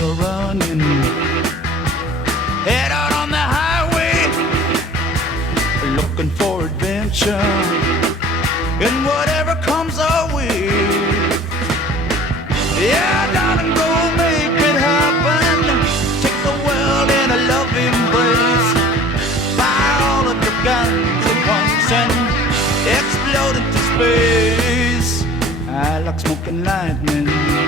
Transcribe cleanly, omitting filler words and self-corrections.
motor running, head out on the highway, looking for adventure and whatever comes our way. Yeah, darling, go make it happen. Take the world in a love embrace. Fire all of your guns at once and explode into space. I like smoking lightning.